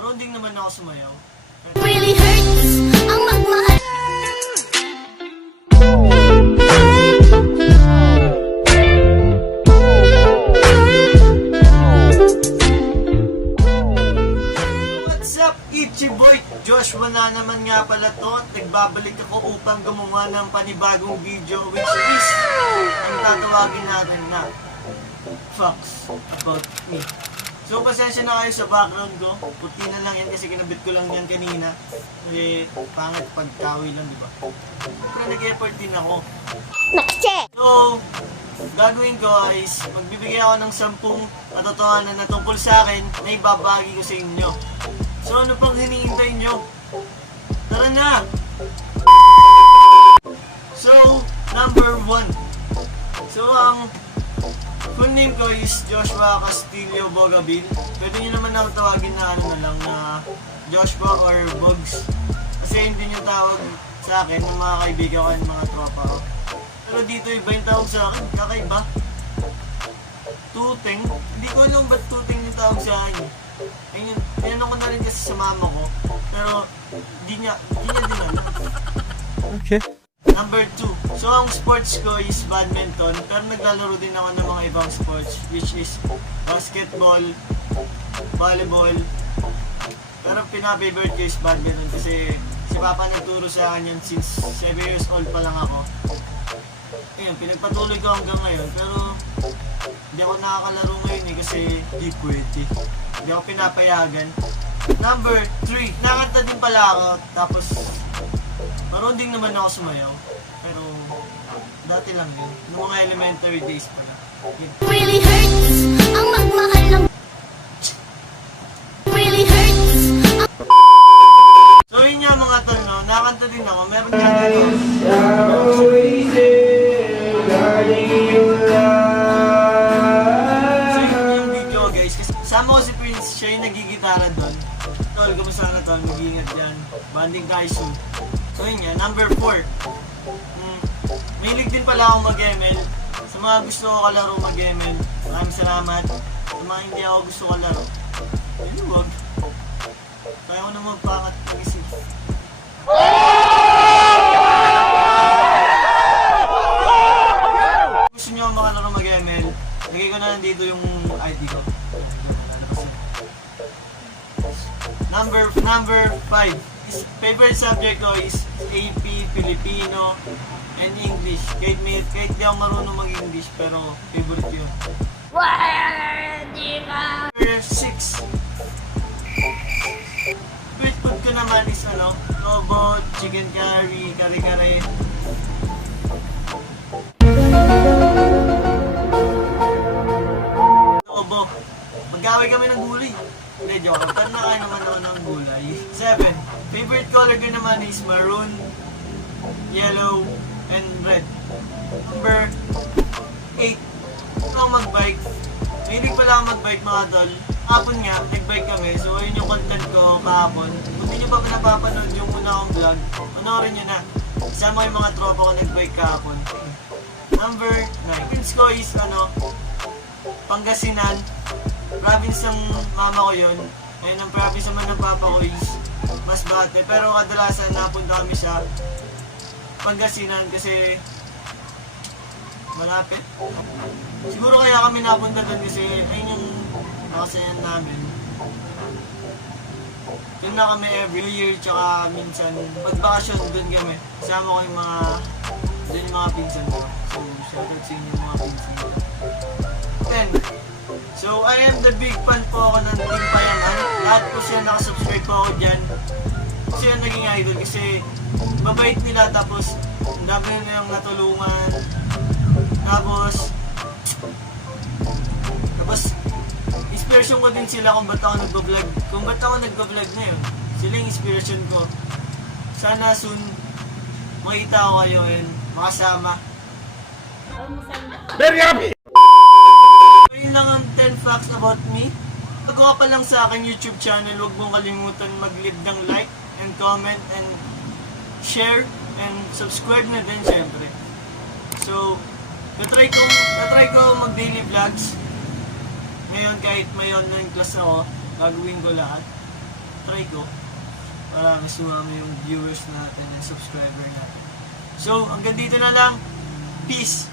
Marunong naman ako sumayaw. Really hurts ang magmahal. What's up, Ichiboy? Joshua na naman nga pala to. Nagbabalik ako upang gumawa ng panibagong video, which is ang tatawagin natin na facts about me. So, pasensya na kayo sa background ko. Puti na lang yan kasi kinabit ko lang yan kanina. Kasi pangit pagkawi lang, di ba? Pero nag-effort din ako. So, gagawin ko is magbibigay ako ng 10 katotohanan na tungkol sa akin na ibabagi ko sa inyo. So, ano pang hinihintay nyo? Tara na! So, number 1. So, ang full name ko is Joshua Castillo Bogabil. Pwede nyo naman ako tawagin na ano na lang na Joshua or Bogs. Kasi hindi nyo tawag sa akin ng mga kaibigan ko at mga tropa ko. Pero dito iba yung tawag sa akin. Kakaiba. Tuteng. Hindi ko alam ba't tuteng yung tawag sa akin. Tinanong ko na rin kasi sa mama ko. Pero hindi niya din alam. Okay. Number 2. So, ang sports ko is badminton. Pero naglalaro din ako ng mga ibang sports, which is basketball, volleyball. Pero pinaka-favorite ko is badminton kasi si Papa nagturo sa akin yan since 7 years old pa lang ako. Ayun, pinagpatuloy ko hanggang ngayon. Pero hindi ako nakakalaro ngayon kasi di pwede. Hindi ako pinapayagan. Number 3. Nakanta din pala ako. Tapos marunong naman ako sumayaw. Pero dati lang yun. Noong mga elementary days pala. Yun. Really hurts ang magmahal ng Really hurts. So yun nga mga tol, no? Nakanta din ako. Meron nga dito. So yun yung video guys. Kasi kasama ko si Prince. Siya yung nagigitara doon. Tol, kumusta na tol? Mag-iingat dyan. Banding tayo soon. So yun nga, number 4. Mahilig din pala akong mag-ML. Sa mga gusto ko kalaro mag-ML, maraming salamat. Sa mga hindi ako gusto kalaro, yun huwag. Kaya ko na magpangat ng isip. Gusto nyo makalaro mag-ML, lagay ko na lang dito yung ID ko. Number 5. Favorite subject ko is AP, Filipino, and English. Kahit di ako marunong mag-English, pero favorite yun. Number 6. Favorite food ko naman is lobo, chicken curry, kare-kare. Lobo. Mag-away kami ng gulay. Hindi, joke. Pero nakain naman ako ng gulay. 7. Favorite color ko naman is maroon, yellow, and red. Number 8. Ito ako mag-bike. Mahilig pala ako mag-bike mga tol. Hapon nga, nag-bike kami. So, yun yung content ko kahapon. Kung hindi nyo pa napapanood yung una akong vlog, panoorin nyo na. Kasama yung mga tropa ko nag-bike kahapon. Number 9. Province ko is Pangasinan. Province ng mama ko yun. Ayun, ang province naman ng papa ko is Masbate. Pero kadalasan napunta kami sa Pangasinan kasi malapit. Siguro kaya kami napunta doon kasi ayun yung nakasayan namin. Doon na kami every year tsaka minsan pagbakasyon doon kami. Kasama ko yung mga pinsan ko. So, shoutout sa inyo yung mga pinsan ko. 10. So, I am the big fan po ako ng Team Payangan. Lahat po siya nakasubscribe po ako dyan. Kasi yung naging idol kasi mabait nila tapos ang dami nilang natulungan. Tapos inspiration ko din sila kung ba't ako nag-vlog. Kung ba't ako nag-vlog na yun. Sila yung inspiration ko. Sana soon makita ko kayo and makasama. Very happy! Yun lang ang 10 facts about me. Bago ka pa lang sa aking YouTube channel, huwag mong kalimutan mag-leave ng like and comment and share and subscribe na din syempre. So, natry ko mag-daily vlogs. Ngayon kahit may online class ako, gagawin ko lahat. try ko para mas sumami yung viewers natin and subscriber natin. So, hanggang dito na lang. Peace!